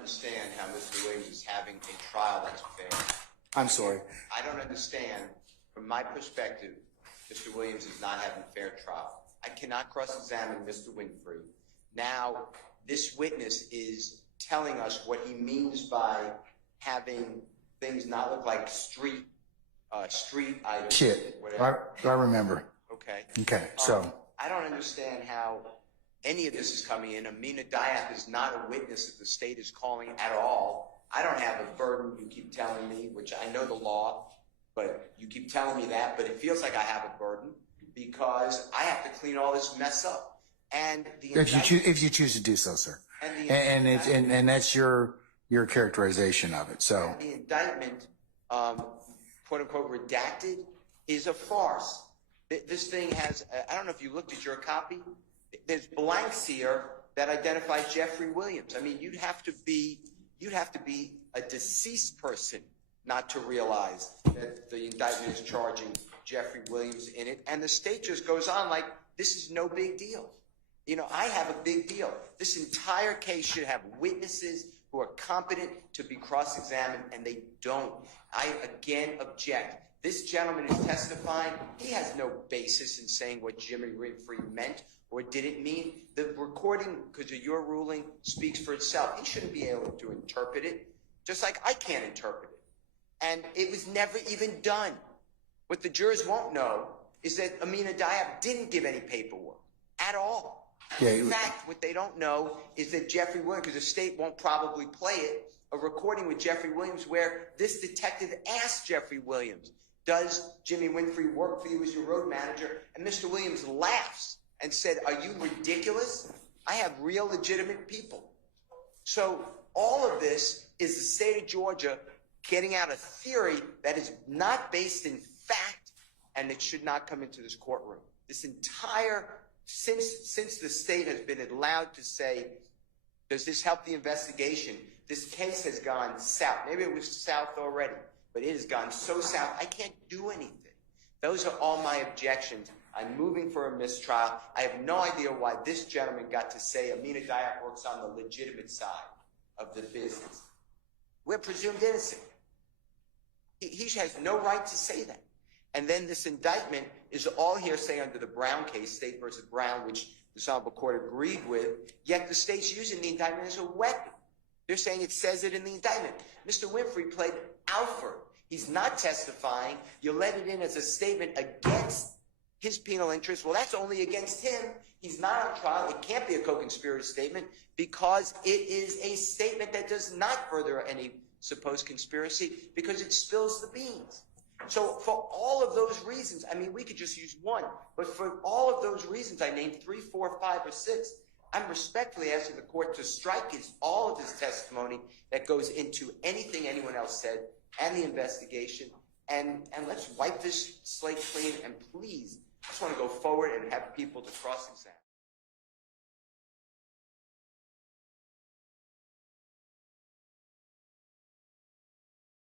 understand how Mr. Williams is having a trial that's fair. I'm sorry. I don't understand, from my perspective, Mr. Williams is not having a fair trial. I cannot cross-examine Mr. Winfrey. Now, this witness is telling us what he means by having things not look like street items. Shit. Whatever. I remember. Okay. Okay, so. I don't understand how any of this is coming in. Amina Diab is not a witness that the state is calling at all. I don't have a burden, you keep telling me, which I know the law, but you keep telling me that, but it feels like I have a burden because I have to clean all this mess up. And the if you choose to do so, sir. And that's your characterization of it. So the indictment, quote unquote, redacted, is a farce. This thing has, I don't know if you looked at your copy, there's blanks here that identify Jeffrey Williams. I mean, you'd have to be a deceased person not to realize that the indictment is charging Jeffrey Williams in it. And the state just goes on like, this is no big deal. You know, I have a big deal. This entire case should have witnesses who are competent to be cross-examined, and they don't. I, again, object. This gentleman is testifying. He has no basis in saying what Jimmy Winfrey meant or didn't mean. The recording, because of your ruling, speaks for itself. He shouldn't be able to interpret it, just like I can't interpret it. And it was never even done. What the jurors won't know is that Amina Diab didn't give any paperwork at all. Yeah, in fact, what they don't know is that Jeffrey Williams, because the state won't probably play it, a recording with Jeffrey Williams where this detective asked Jeffrey Williams, does Jimmy Winfrey work for you as your road manager? And Mr. Williams laughs and said, are you ridiculous? I have real legitimate people. So all of this is the state of Georgia getting out a theory that is not based in fact, and it should not come into this courtroom. This entire, since the state has been allowed to say, does this help the investigation? This case has gone south. Maybe it was south already, but it has gone so south, I can't do anything. Those are all my objections. I'm moving for a mistrial. I have no idea why this gentleman got to say Amina Diab works on the legitimate side of the business. We're presumed innocent. He has no right to say that. And then this indictment is all hearsay under the Brown case, State versus Brown, which the Honorable Court agreed with, yet the state's using the indictment as a weapon. They're saying it says it in the indictment. Mr. Winfrey played Alfred. He's not testifying. You let it in as a statement against his penal interest. Well, that's only against him. He's not on trial. It can't be a co-conspirator statement because it is a statement that does not further any supposed conspiracy because it spills the beans. So for all of those reasons, I mean, we could just use one, but for all of those reasons, I named 3, 4, 5, or 6, I'm respectfully asking the court to strike all of his testimony that goes into anything anyone else said and the investigation, and let's wipe this slate clean, and please, I just want to go forward and have people to cross-examine.